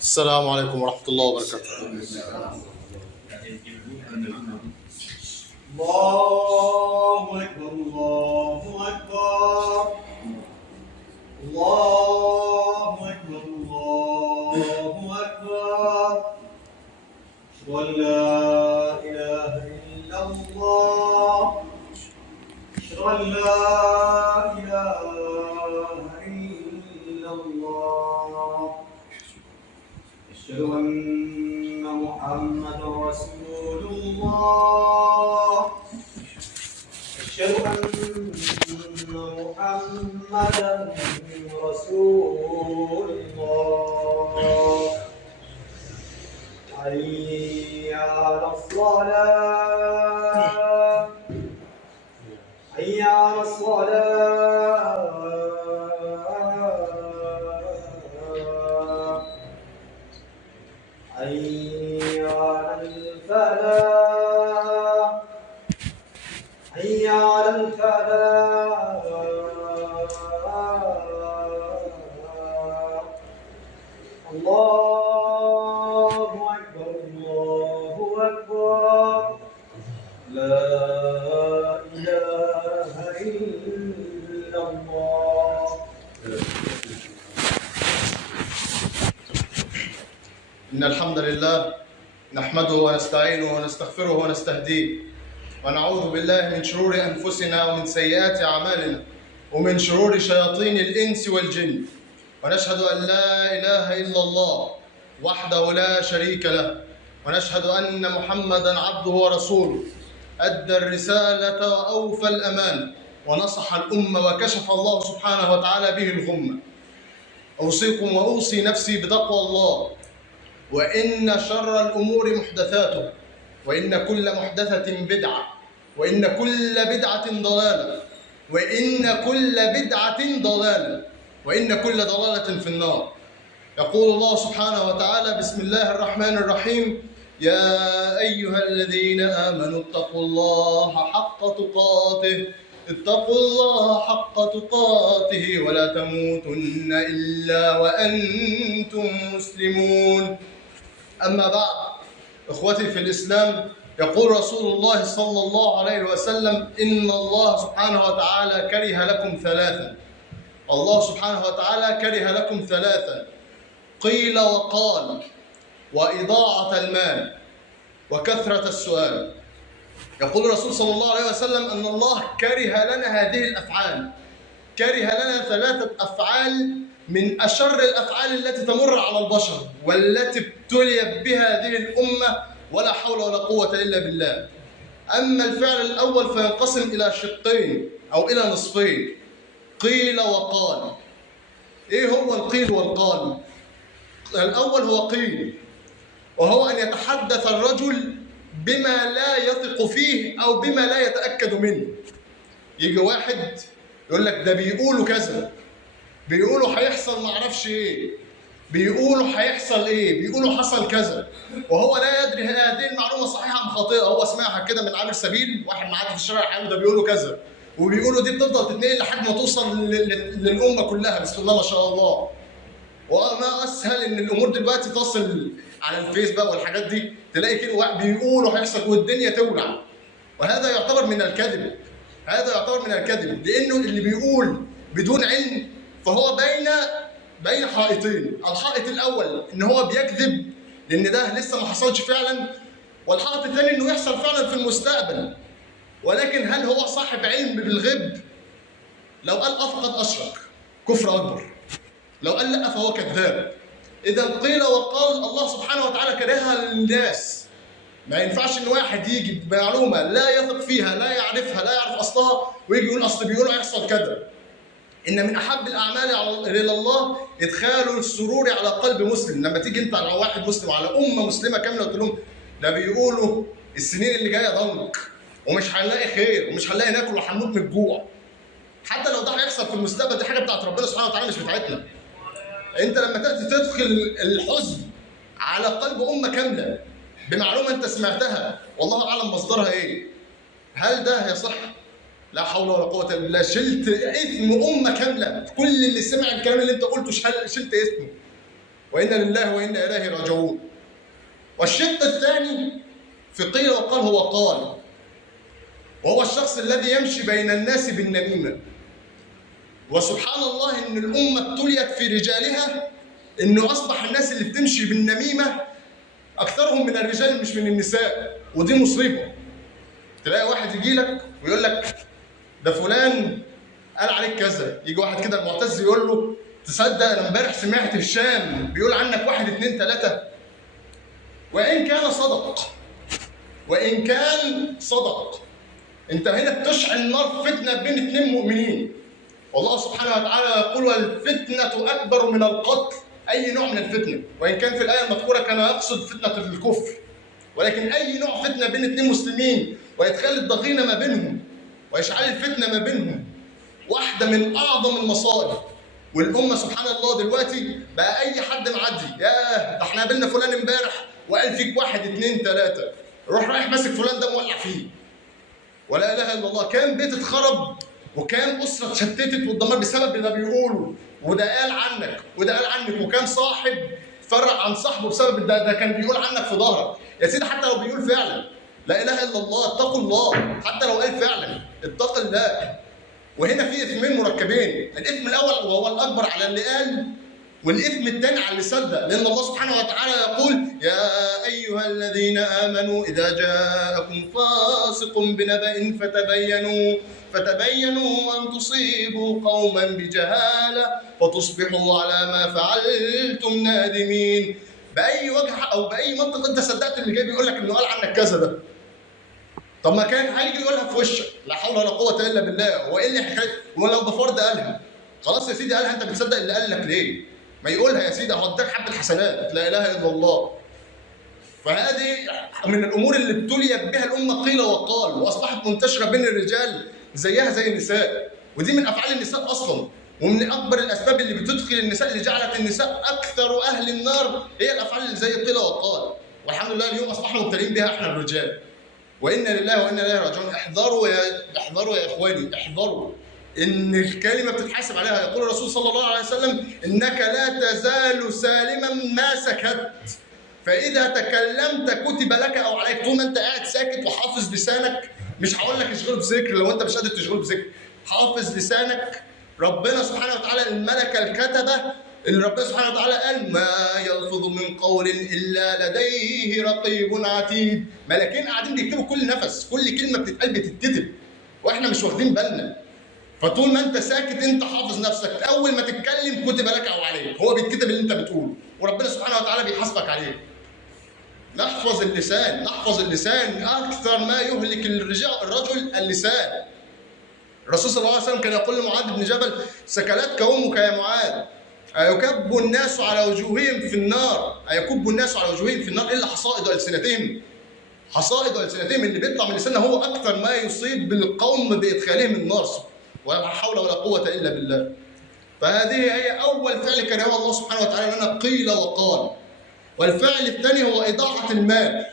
السلام عليكم ورحمة الله وبركاته. الله أكبر الله أكبر الله أكبر الله أكبر أشهد أن لا إله إلا الله أشهد أن لا إله إلا الله أشهد أن محمدا رسول الله أشهد أن محمدا رسول الله حي على الصلاة حي على الصلاة حي على الفلاح حي على الفلاح الله أكبر الله أكبر لا إله إلا الله. إن الحمد لله نحمده ونستعينه ونستغفره ونستهديه ونعوذ بالله من شرور أنفسنا ومن سيئات أعمالنا ومن شرور شياطين الإنس والجن، ونشهد أن لا إله إلا الله وحده لا شريك له، ونشهد أن محمدًا عبده ورسوله أدى الرسالة وأوفى الأمانة ونصح الأمة وكشف الله سبحانه وتعالى به الغمة. أوصيكم وأوصي نفسي بتقوى الله، وإن شر الأمور محدثاته، وإن كل محدثة بدعة، وإن كل بدعة ضلالة، وإن كل بدعة ضلالة، وإن كل ضلالة في النار. يقول الله سبحانه وتعالى: بسم الله الرحمن الرحيم: يا أيها الذين آمنوا اتقوا الله حق تقاته، اتقوا الله حق تقاته ولا تموتن إلا وأنتم مسلمون. أما بعد، إخوتي في الإسلام، يقول رسول الله صلى الله عليه وسلم: إن الله سبحانه وتعالى كره لكم ثلاثا. الله سبحانه وتعالى كره لكم ثلاثا: قيل وقال، وإضاعة المال، وكثرة السؤال. يقول الرسول صلى الله عليه وسلم أن الله كره لنا هذه الأفعال، كره لنا ثلاثة أفعال من أشر الأفعال التي تمر على البشر والتي ابتليت بها هذه الأمة، ولا حول ولا قوة إلا بالله. أما الفعل الأول فينقسم إلى شقين أو إلى نصفين: قيل وقال. إيه هو القيل والقال؟ الأول هو قيل، وهو أن يتحدث الرجل بما لا يثق فيه أو بما لا يتأكد منه. يجي واحد يقول لك ده بيقولوا كذا، بيقولوا هيحصل معرفش ايه، بيقولوا هيحصل ايه، بيقولوا حصل كذا، وهو لا يدري هذه المعلومه صحيحه ام خاطئه. هو سمعها كده من عابر سبيل، واحد معدي في الشارع قال ده بيقولوا كذا، وبيقولوا دي بتفضل تتنقل لحد ما توصل للامه كلها. بسم الله ما شاء الله. وما اسهل ان الامور دلوقتي تصل على الفيس بقى والحاجات دي، تلاقي كده واحد بيقولوا هيحصل والدنيا تولع. وهذا يعتبر من الكذب، هذا يعتبر من الكذب، لانه اللي بيقول بدون علم فهو بين حائطين. الحائط الاول ان هو بيكذب لان ده لسه ما حصلش فعلا، والحائط الثاني انه يحصل فعلا في المستقبل. ولكن هل هو صاحب علم بالغيب؟ لو قال فقد اشرك، كفر اكبر. لو قال لا فهو كذاب. اذا قيل وقال الله سبحانه وتعالى كرهها للناس. ما ينفعش ان واحد يجي بمعلومه لا يثق فيها، لا يعرفها، لا يعرف اصلها، ويجي يقول اصل بيقولوا هيحصل كذا. إن من أحب الأعمال إلى الله إدخال السرور على قلب مسلم. لما تيجي أنت على واحد مسلم وعلى أمة مسلمة كاملة وتقول لهم ده بيقولوا السنين اللي جاية ضنك ومش هنلاقي خير ومش هنلاقي ناكل وهنموت من الجوع، حتى لو ده هيحصل في المستقبل، دي حاجة بتاعت ربنا سبحانه وتعالى مش بتاعتنا. أنت لما تأتي تدخل الحزن على قلب أمة كاملة بمعلومة أنت سمعتها والله أعلم مصدرها إيه، هل ده يصح؟ لا حول ولا قوة الا بالله، شلت اثم امة كاملة. كل اللي سمع الكلام اللي انت قلته شلت اسمه. وانا لله وانا اليه راجعون. والشق الثاني في قيل وقال هو قال، وهو الشخص الذي يمشي بين الناس بالنميمة. وسبحان الله ان الامة ابتليت في رجالها انه اصبح الناس اللي بتمشي بالنميمة اكثرهم من الرجال مش من النساء، ودي مصيبة. تلاقي واحد يجي لك ويقول لك ده فلان قال عليك كذا، يجي واحد كده المعتز يقول له تصدق انا امبارح سمعت هشام بيقول عنك واحد اتنين تلاته. وان كان صدق، وان كان صدق، انت هنا بتشعل نار فتنه بين اتنين مؤمنين. والله سبحانه وتعالى يقول والفتنه اكبر من القتل، اي نوع من الفتنه، وان كان في الايه المذكوره كان يقصد فتنه الكفر، ولكن اي نوع فتنه بين اتنين مسلمين وادخال الضغينه ما بينهم واشعال الفتنه ما بينهم واحده من اعظم المصائب. والامه سبحان الله دلوقتي بقى اي حد معدي ياه ده احنا قابلنا فلان امبارح وقال فيك واحد اتنين تلاته، روح رايح ماسك فلان ده مولع فيه. ولا اله الا الله، كام بيت اتخرب وكام اسره اتشتتت والدمار بسبب ده بيقولوا، وده قال عنك وده قال عنك، وكام صاحب فرق عن صاحبه بسبب ده كان بيقول عنك في ظهرك. يا سيدي حتى لو بيقول فعلا لا اله الا الله، اتقوا الله، حتى لو قال فعلا اتق الله. وهنا في اثمين مركبين، الاثم الاول وهو الاكبر على اللي قال، والاثم الثاني على اللي صدق، لان الله سبحانه وتعالى يقول يا ايها الذين امنوا اذا جاءكم فاسق بنبأ فتبينوا ان تصيبوا قوما بجهاله فتصبحوا على ما فعلتم نادمين. باي وجه او باي منطق انت صدقت اللي جاي بيقول لك انه قال عنك كذا ده؟ طب ما كان هيجي يقولها في وشك، لا حول ولا قوه الا بالله. هو ايه اللي حكايه؟ ولو ده فرد قالها خلاص يا سيدي قالها، انت بتصدق اللي قال لك ليه؟ ما يقولها يا سيدي، هوديك حب الحسنات، لا اله الا الله. فهذه من الامور اللي ابتليت بها الامه قيل وقال، واصبحت منتشره بين الرجال زيها زي النساء، ودي من افعال النساء اصلا، ومن اكبر الاسباب اللي بتدخل النساء، اللي جعلت النساء اكثر اهل النار هي الافعال اللي زي قيل وقال. والحمد لله اليوم اصبحنا مبتلين بها احنا الرجال. وانا لله وانا اليه راجعون. احذروا يا اخواني، احذروا ان الكلمه بتتحاسب عليها. يقول الرسول صلى الله عليه وسلم انك لا تزال سالما ما سكت، فاذا تكلمت كتب لك او عليك. طول ما انت قاعد ساكت وحافظ لسانك، مش هقول لك اشغله بذكر لو انت مش قادر تشغله بذكر، حافظ لسانك. ربنا سبحانه وتعالى الملكه الكتبه اللي ربنا سبحانه وتعالى قال ما يلفظ من قول الا لديه رقيب عتيد. ملكين قاعدين بيكتبوا كل نفس، كل كلمه بتتقال بتتكتب واحنا مش واخدين بالنا. فطول ما انت ساكت انت حافظ نفسك، اول ما تتكلم كتب لك او عليك، هو بيتكتب اللي انت بتقوله وربنا سبحانه وتعالى بيحاسبك عليه. نحفظ اللسان، نحفظ اللسان. اكثر ما يهلك الرجل اللسان. الرسول صلى الله عليه وسلم كان يقول لمعاذ بن جبل سكلتك امك يا معاذ أيكب الناس على وجوههم في النار، أيكب الناس على وجوههم في النار إلا حصائد ألسنتهم. حصائد ألسنتهم اللي بيطلع من لسانه هو أكثر ما يصيب بالقوم بإدخالهم النار، ولا حول ولا قوة إلا بالله. فهذه هي أول فعل كرهه الله سبحانه وتعالى لنا قيل وقال. والفعل الثاني هو إضاعة المال.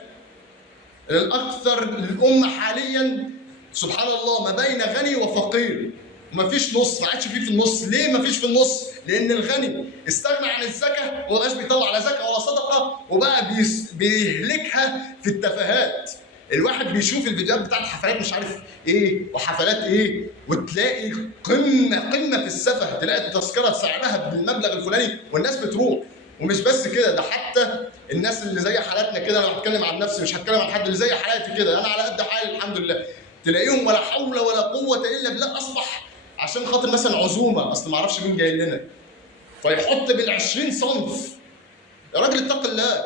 الأكثر الأمة حاليا سبحان الله ما بين غني وفقير، مفيش نص، ما عادش فيه في النص. ليه مفيش في النص؟ لأن الغني استغنى عن الزكاة وما بقاش بيطلع لا زكاة ولا صدقة، وبقى بيهلكها في التفاهات. الواحد بيشوف الفيديوهات بتاعت حفلات مش عارف ايه وحفلات ايه، وتلاقي قمة في السفه، تلاقي التذكرة سعرها بالمبلغ الفلاني والناس بتروح. ومش بس كده، ده حتى الناس اللي زي حالاتنا كده، انا هتكلم عن نفسي مش هتكلم عن حد، اللي زي حالاتي كده انا على قد حالي الحمد لله، تلاقيهم ولا حول ولا قوة الا بالله اصبح عشان خاطر مثلا عزومه، اصل ما اعرفش مين جاي لنا، فيحط بال20 صنف. يا راجل اتق الله،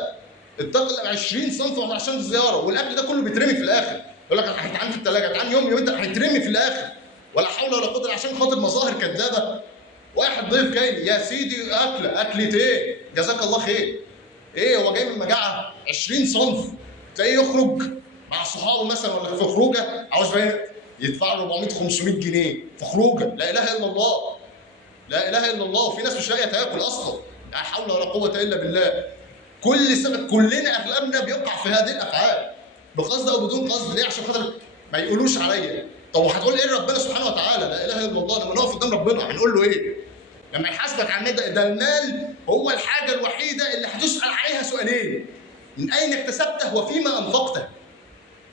اتق الله، 20 صنف عشان الزياره، والاكل ده كله بيترمي في الاخر. يقول لك هيتعان في الثلاجه، هيتعان يوم ده هيترمي في الاخر. ولا حول ولا قوه عشان خاطر مظاهر كذابه. واحد ضيف جاي لي يا سيدي اكله ايه؟ جزاك الله خير. ايه هو جاي من مجاعه؟ 20 صنف. تلاقيه يخرج مع صحابه مثلا ولا في خروجه عاوز يدفع له 400 500 جنيه في خروجه، لا اله الا الله. لا اله الا الله، وفي ناس مش لاقيه تاكل اصلا. لا حول ولا قوه الا بالله. كل سنه كلنا اغلبنا بيقع في هذه الافعال بقصد او بدون قصد. ليه؟ عشان خاطر ما يقولوش عليا. طب وهتقول ايه ربنا سبحانه وتعالى؟ لا اله الا الله. لما نقف قدام ربنا هنقول له ايه؟ لما يحاسبك عن ده المال هو الحاجه الوحيده اللي هتسال عليها سؤالين: من اين اكتسبته وفيما انفقته.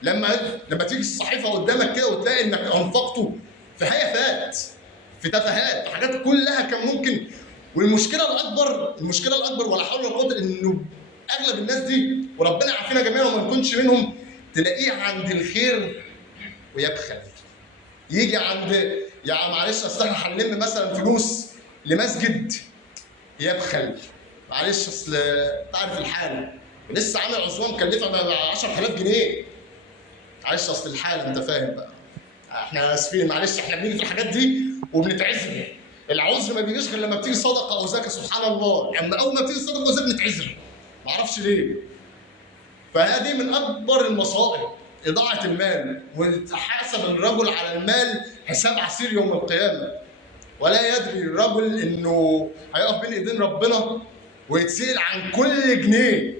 لما تيجي الصحيفه قدامك كده وتلاقي انك انفقته في هيافات، في تفاهات، في حاجات كلها كان ممكن. والمشكله الاكبر ولا حول ولا قوه، انه اغلب الناس دي وربنا يعافينا جميعا وما نكونش منهم، تلاقيه عند الخير ويبخل. يجي عند يعني معلش اصل احنا هنلم مثلا فلوس لمسجد، يبخل. معلش اصل تعرف الحاله، لسه عامل عزومه مكلفه ب 10000 جنيه. معلش اصل الحاله، انت فاهم بقى. احنا اسفين، معلش احنا بنيجي في الحاجات دي وبنتعذر. العذر ما بيجيش غير لما بتيجي صدقه او زكاه، سبحان الله. اما اول ما بتيجي صدقه او زكاه بنتعذر، ما اعرفش ليه. فهذه من اكبر المصائب، اضاعه المال. ويتحاسب الرجل على المال حساب عسير يوم القيامه، ولا يدري الرجل انه هيقف بين ايدين ربنا ويتسال عن كل جنيه.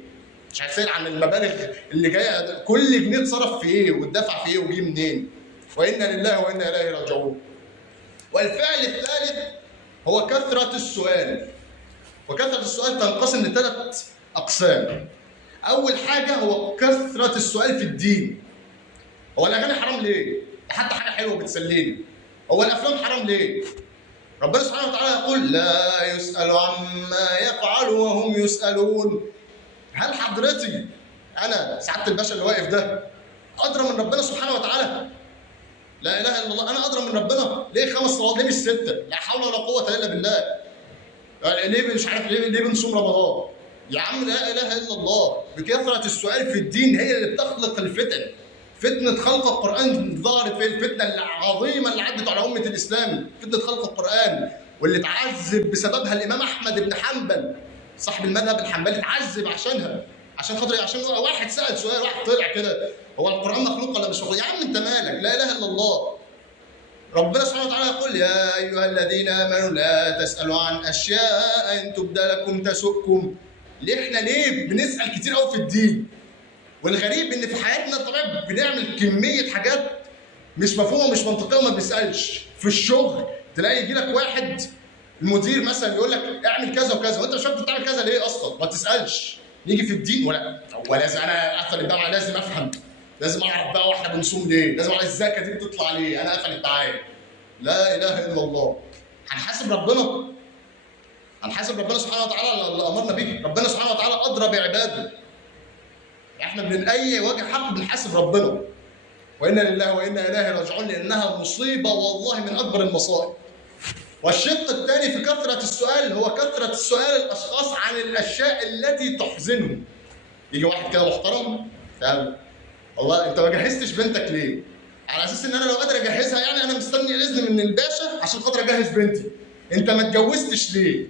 مش هيتسال عن المبالغ اللي جايه، كل جنيه اتصرف في ايه واتدفع في ايه وجه منين. وانا لله وانا اليه راجعون. والفعل الثالث هو كثرة السؤال. وكثرة السؤال تنقسم لثلاث أقسام. أول حاجة هو كثرة السؤال في الدين. هو الأغاني حرام ليه؟ حتى حاجة حلوة بتسليني. هو الأفلام حرام ليه؟ ربنا سبحانه وتعالى يقول: لا يسأل عما يفعل وهم يسألون. هل حضرتي أنا سعادة الباشا اللي واقف ده أدرى من ربنا سبحانه وتعالى؟ لا اله الا الله. انا ادرى من ربنا. ليه 5 صلوات؟ ليه مش 6؟ لا حول ولا قوه الا بالله. ليه مش عارف ليه بنصوم رمضان؟ يا عم لا اله الا الله. بكثره السؤال في الدين هي اللي بتخلق الفتن. فتنه خلق القران ظهرت في الفتنه العظيمه اللي عدت على امه الاسلام، فتنه خلق القران، واللي اتعذب بسببها الامام احمد بن حنبل صاحب المذهب الحنبلي، اتعذب عشان عشان واحد سال سؤال، واحد طلع كده: هو القرآن مخلوق ولا مش مخلوق؟ يا عم أنت مالك؟ لا إله إلا الله. ربنا سبحانه وتعالى يقول: يا أيها الذين آمنوا لا تسألوا عن أشياء إن تبد لكم تسؤكم. ليه بنسأل كتير قوي في الدين؟ والغريب إن في حياتنا الطبيعية بنعمل كمية حاجات مش مفهومة ومش منطقية وما بنسألش. في الشغل تلاقي يجي لك واحد المدير مثلا يقول لك اعمل كذا وكذا، وأنت مش عارف بتعمل كذا ليه أصلا؟ ما تسألش. نيجي في الدين ولازم أنا أقفل الجامعة، لازم أفهم، لازم اعرف بقى واحنا بنصوم ليه، لازم اعرف الزكاه دي بتطلع ليه، انا اقفل الدعايه. لا اله الا الله. هنحاسب ربنا سبحانه وتعالى على اللي امرنا به. ربنا سبحانه وتعالى ادرى بعباده. احنا من اي وجه حق بنحاسب ربنا. وانا لله وانا اليه راجعون، لانها مصيبه والله من اكبر المصائب. والشق الثاني في كثره السؤال هو كثره السؤال الاشخاص عن الاشياء التي تحزنهم. يجي واحد كده محترم: والله انت ما جهزتش بنتك ليه؟ على اساس ان انا لو قادر اجهزها، يعني انا مستني الاذن من الباشا عشان خاطر اجهز بنتي. انت ما اتجوزتش ليه؟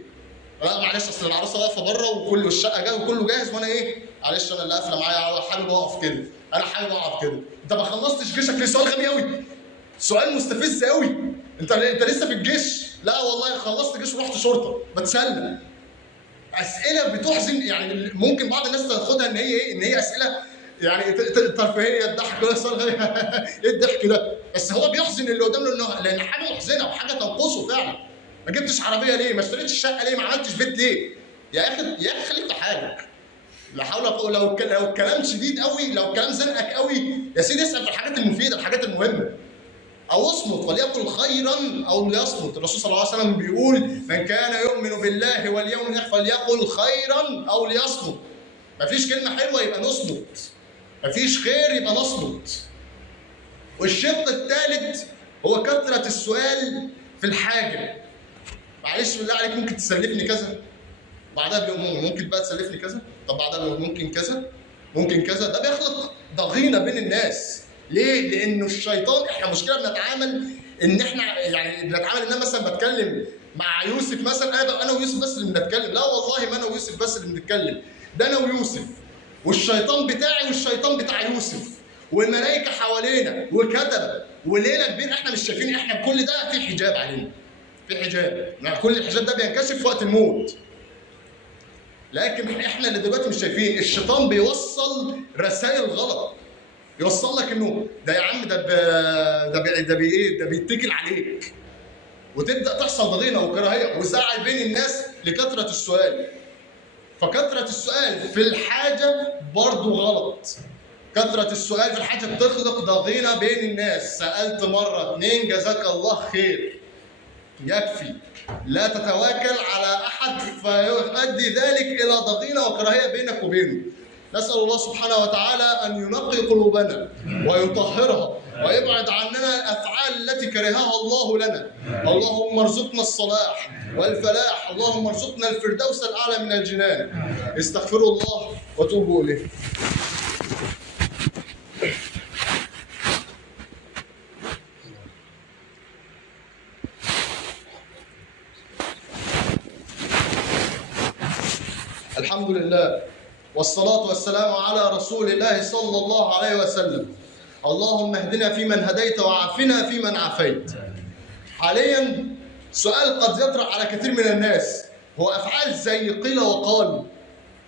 لا معلش اصل العروسه واقفه بره وكل الشقه جاهزه وكله جاهز وانا ايه؟ معلش انا اللي قافله معايا، حابب اقف كده، انا حابب اقعد كده. انت ما خلصتش جيشك ليه؟ سؤال غبي قوي. سؤال مستفز قوي. انت لسه في الجيش؟ لا والله خلصت جيش ورحت شرطه بتسلم. اسئله بتحزن. يعني ممكن بعض الناس تاخدها ان هي ايه؟ ان هي اسئله يعني ترفيهيه، الضحك ولا سؤال غريب. ايه الضحك ده؟ بس هو بيحزن اللي قدامه لان حاجه محزنه وحاجه تنقصه فعلا. ما جبتش عربيه ليه؟ ما اشتريتش شقه ليه؟ ما عملتش بيت ليه؟ يا اخي خليك في حالك. لا حول ولا قوه. لو الكلام شديد قوي، لو الكلام زنقك قوي، يا سيدي اسال في الحاجات المفيده، الحاجات المهمه. او اصمت وليقل خيرا او ليصمت. الرسول صلى الله عليه وسلم بيقول: من كان يؤمن بالله واليوم الاخر فليقل خيرا او ليصمت. مفيش كلمه حلوه يبقى نصمت، مفيش خير يبقى نصمت. والشق الثالث هو كثره السؤال في الحاجه. معلش بالله عليك ممكن تسلفني كذا؟ بعدها بيوم ممكن بقى تسلفني كذا؟ طب بعدها بيوم ممكن كذا؟ ممكن كذا. ده بيخلق ضغينه بين الناس. ليه؟ لانه الشيطان، احنا مشكله بنتعامل ان احنا يعني بنتعامل ان انا مثلا بتكلم مع يوسف مثلا، انا ويوسف بس اللي بنتكلم. لا والله ما انا ويوسف بس اللي بنتكلم، ده انا ويوسف والشيطان بتاعي والشيطان بتاع يوسف والملائكه حوالينا وكتب وليله كبيره احنا مش شايفين. احنا كل ده في حجاب علينا، في حجاب. يعني كل الحجاب ده بينكشف في وقت الموت. لكن احنا اللي دلوقتي مش شايفين. الشيطان بيوصل رسائل غلط. يوصل لك انه ده يا عم ده بيتكل عليك، وتبدا تحصل ضغينه وكراهيه وزعل بين الناس لكثره السؤال. فكثره السؤال في الحاجه برضه غلط. كثره السؤال في الحاجه بتخلق ضغينه بين الناس. سالت مره 2 جزاك الله خير يكفي. لا تتواكل على احد فيؤدي ذلك الى ضغينه وكراهيه بينك وبينه. نسال الله سبحانه وتعالى ان ينقي قلوبنا ويطهرها ويبعد عننا الافعال التي كرهها الله لنا. اللهم ارزقنا الصلاح والفلاح، اللهم ارزقنا الفردوس الاعلى من الجنان. استغفروا الله وتوبوا اليه. الحمد لله والصلاة والسلام على رسول الله صلى الله عليه وسلم. اللهم اهدنا فيمن هديت وعافنا فيمن عافيت. حاليا سؤال قد يطرح على كثير من الناس، هو أفعال زي قيل وقال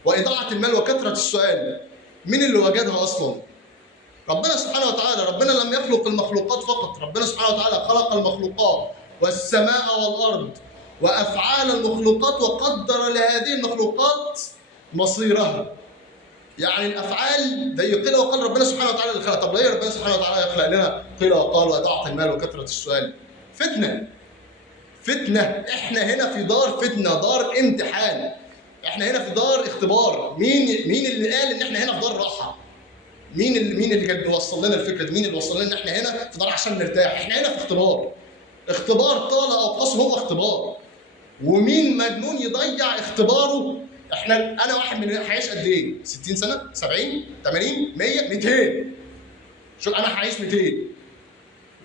وإضاعة المال وكثرة السؤال مين اللي وجدها أصلا؟ ربنا سبحانه وتعالى. ربنا لم يخلق المخلوقات فقط، ربنا سبحانه وتعالى خلق المخلوقات والسماء والأرض وأفعال المخلوقات وقدر لهذه المخلوقات مصيرها. يعني الأفعال زي قيل وقال ربنا سبحانه وتعالى اللي خلق. طب ليه ربنا سبحانه وتعالى يخلق لنا قيل وقال وإضاعة المال وكثرة السؤال؟ فتنة. إحنا هنا في دار فتنة، دار امتحان. إحنا هنا في دار اختبار. مين اللي قال إن إحنا هنا في دار راحة؟ مين اللي كان بيوصل لنا الفكرة دي؟ مين اللي وصل لنا إن إحنا هنا في دار عشان نرتاح؟ إحنا هنا في اختبار طال أو قصر، هو اختبار. ومين مجنون يضيع اختباره؟ انا واحد من هعيش قد ايه؟ 60 سنه؟ 70 80 100 200. شوف انا هعيش 200.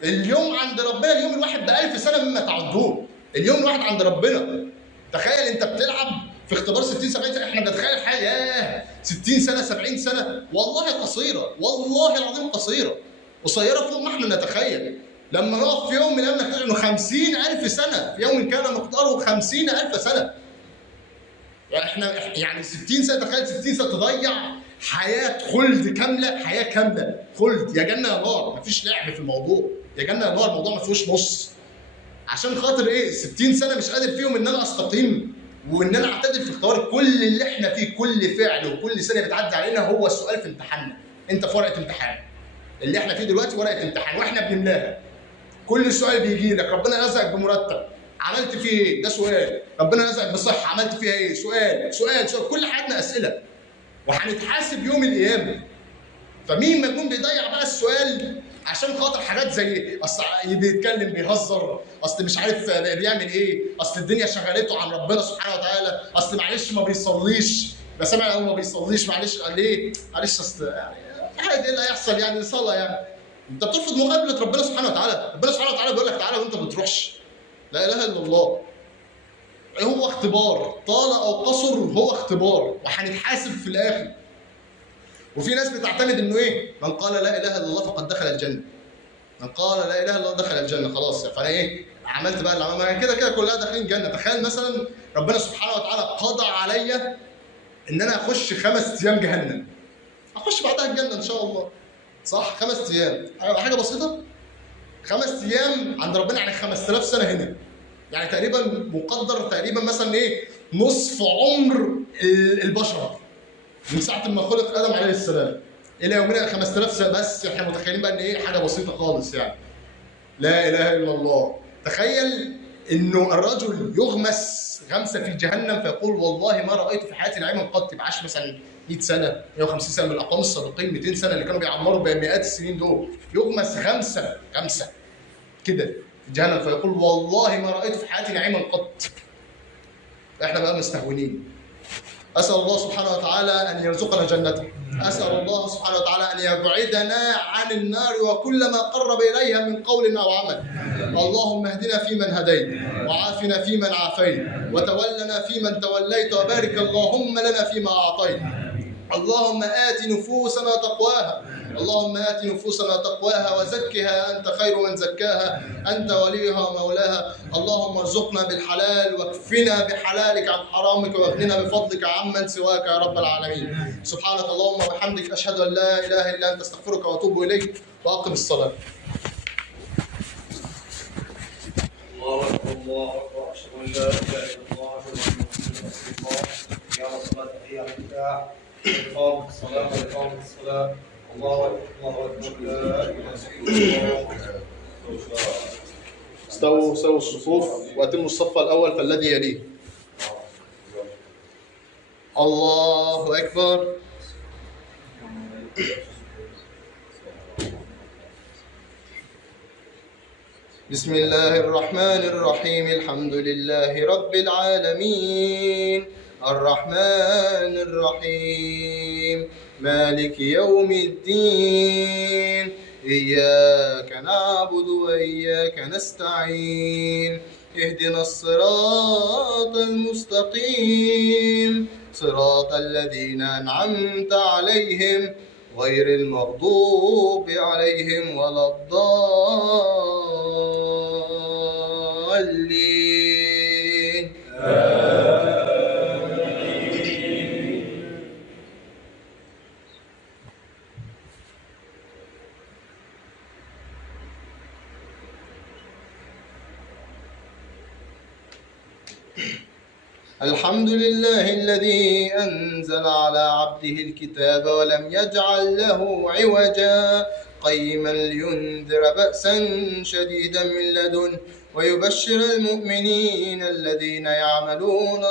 اليوم عند ربنا اليوم الواحد ب1000 سنه مما تعدون. اليوم الواحد عند ربنا. تخيل انت بتلعب في اختبار 60 70 سنه. احنا بنتخيل حاجه ياه 60 سنه 70 سنه والله قصيره، والله العظيم قصيره فوق ما احنا نتخيل. لما نقف في يوم من الايام نكتشف انه 50,000 سنه، في يوم كان مقداره 50,000 سنه. يعني 60 سنه، تخيل 60 سنه تضيع حياه خلد كامله، حياه كامله خلد، يا جنه يا نار، مفيش لعب في الموضوع، يا جنه يا نار، الموضوع ما فيهوش نص. عشان خاطر ايه؟ 60 سنه مش قادر فيهم ان انا استقيم وان انا اعتدل في اختبار. كل اللي احنا فيه، كل فعل وكل سنه بتعدي علينا هو السؤال في امتحاننا. انت في ورقه امتحان. اللي احنا فيه دلوقتي ورقه امتحان واحنا بنملاها. كل سؤال بيجي لك، ربنا رزقك بمرتب، عملت فيه ايه؟ ده سؤال. ربنا رزقك بصحه، عملت فيها ايه؟ سؤال. كل حياتنا اسئله وهنتحاسب يوم القيامه. فمين مجنون بيضيع بقى السؤال عشان خاطر حاجات زي اصل بيتكلم بيهزر، اصل مش عارف بيعمل ايه، اصل الدنيا شغلته عن ربنا سبحانه وتعالى، اصل معلش ما بيصليش، ده سامع ما بيصليش، معلش ليه؟ معلش اصل يعني عادي، ايه اللي هيحصل يعني؟ صلاه يعني. انت بترفض مقابله ربنا سبحانه وتعالى. ربنا سبحانه وتعالى بيقول لك تعالى وانت ما بتروحش. لا اله الا الله. هو اختبار طال او قصر، هو اختبار وهنتحاسب في الاخر. وفي ناس بتعتمد انه ايه؟ من قال لا اله الا الله فقد دخل الجنه. من قال لا اله الا الله دخل الجنه، خلاص فانا ايه؟ عملت بقى اللي عملها كده كلها داخلين الجنه. تخيل مثلا ربنا سبحانه وتعالى قضى عليا ان انا اخش 5 ايام جهنم. اخش بعدها الجنه ان شاء الله. صح؟ 5 ايام حاجه بسيطه. 5 ايام عند ربنا يعني 5000 سنه هنا. يعني تقريبا مقدر تقريبا مثلا ايه؟ نصف عمر البشر من ساعه ما خلق ادم عليه السلام الى يومنا 5000 سنه. بس احنا متخيلين بقى ان ايه؟ حاجه بسيطه خالص يعني. لا اله الا الله. تخيل انه الرجل يغمس غمسه في جهنم فيقول والله ما رايت في حياتي نعيما قط. يبقاش مثلا 100 سنه 150 سنه من الاقوام السابقين، 200 سنه اللي كانوا بيعمروا بمئات السنين دول، يغمس غمسه كده في جهنم فيقول والله ما رايت في حياتي نعيما قط. احنا بقى مستهونين. اسال الله سبحانه وتعالى ان يرزقنا جنته. اسال الله سبحانه وتعالى ان يبعدنا عن النار وكل ما قرب اليها من قول او عمل. اللهم اهدنا فيمن هديت وعافنا فيمن عافيت وتولنا فيمن توليت وبارك اللهم لنا فيما اعطيت. اللهم آت نفوسنا تقواها اللهم آت نفوسنا تقواها وزكها أنت خير من زكاها، أنت وليها ومولاها. اللهم ارزقنا بالحلال واكفنا بحلالك عن حرامك واغننا بفضلك عمن سواك يا رب العالمين. سبحانك اللهم وبحمدك، أشهد أن لا إله إلا أنت، أستغفرك وأتوب إليك، وأقم الصلاة. الله أكبر الله أكبر، أشهد أن لا إله إلا الله وأشهد أن محمدا رسول الله. يا رسول الله تحية الفتاح، إقامة الصلاة وإقامة الصلاة. الله أكبر الله أكبر، لا إله إلا الله. استووا الصفوف وأتموا الصف الأول فالذي يليه. الله أكبر. بسم الله الرحمن الرحيم. الحمد لله رب العالمين، الرحمن الرحيم، مالك يوم الدين، إياك نعبد وإياك نستعين، اهدنا الصراط المستقيم، صراط الذين أنعمت عليهم غير المغضوب عليهم ولا الضالين. الحمد لله الذي أنزل على عبده الكتاب ولم يجعل له عوجا، قيما لينذر بأسا شديدا من لدنه ويبشر المؤمنين الذين يعملون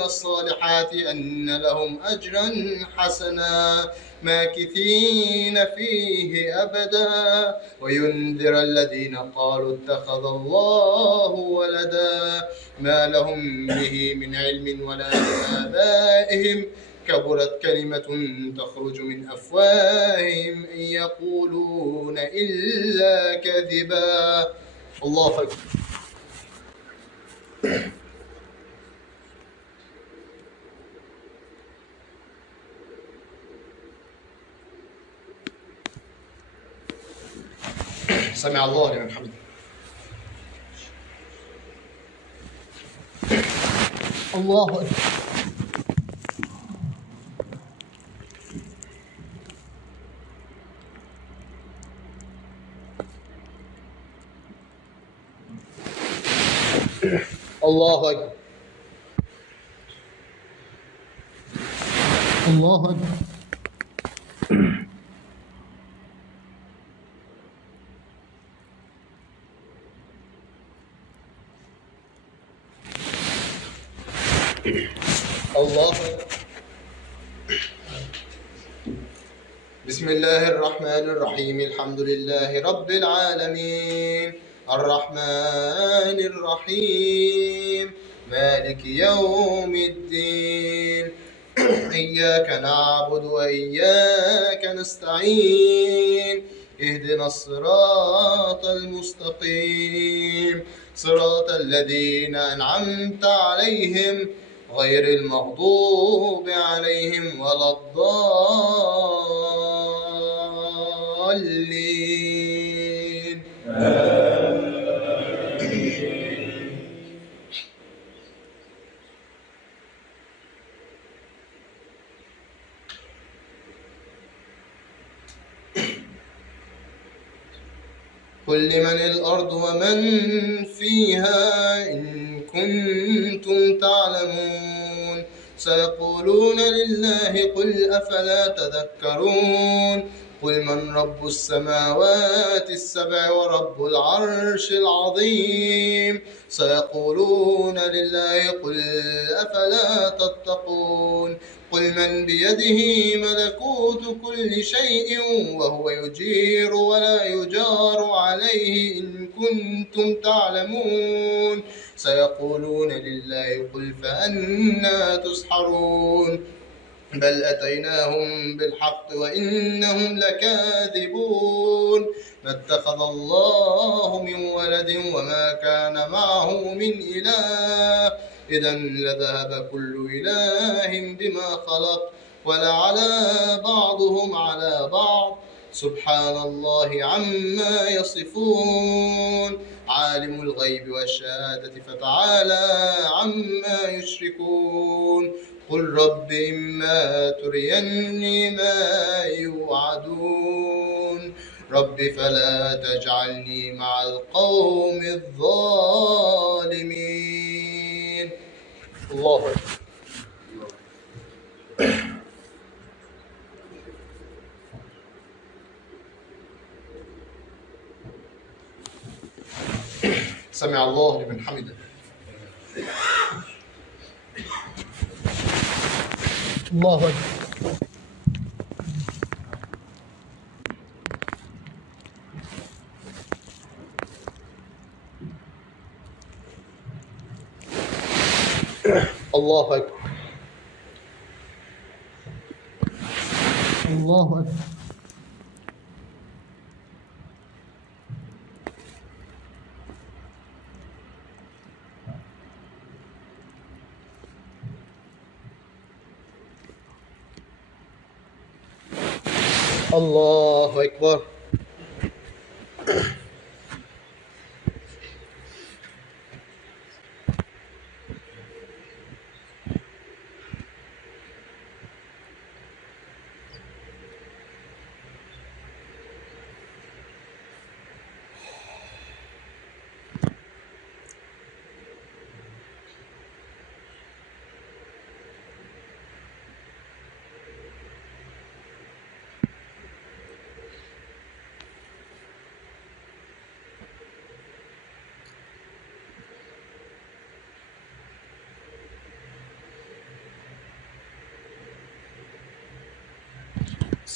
الصالحات أن لهم أجرا حسنا ماكثين فيه أبدا، وينذر الذين قالوا اتخذ الله ولدا ما لهم به من علم ولا لآبائهم، كبرت كلمة تخرج من أفواههم إن يقولون إلا كذبا. الله أكبر. سمع الله لمن حمده. الله أكبر. الله أكبر. الله أكبر. الله أكبر. بسم الله الرحمن الرحيم. الحمد لله رب العالمين، الرحمن الرحيم، مالك يوم الدين، إياك نعبد وإياك نستعين، اهدنا الصراط المستقيم، صراط الذين أنعمت عليهم غير المغضوب عليهم ولا الضالين. قل لمن الأرض ومن فيها إن كنتم تعلمون، سيقولون لله قل أفلا تذكرون. قل من رب السماوات السبع ورب العرش العظيم، سيقولون لله قل أفلا تتقون. قل من بيده ملكوت كل شيء وهو يجير ولا يجار عليه إن كنتم تعلمون، سيقولون لله قل فأنى تسحرون. بل أتيناهم بالحق وإنهم لكاذبون. ما اتخذ الله من ولد وما كان معه من إله، إذا لذهب كل إله بما خلق ولعلى بعضهم على بعض سبحان الله عما يصفون عالم الغيب والشهادة فتعالى عما يشركون قل رب إما تريني ما يوعدون رب فلا تجعلني مع القوم الظالمين. الله أكبر. سمع الله لمن حمده. الله أكبر. الله أكبر. الله أكبر. الله أكبر.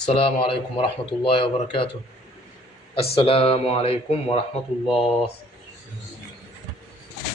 السلام عليكم ورحمة الله وبركاته. السلام عليكم ورحمة الله.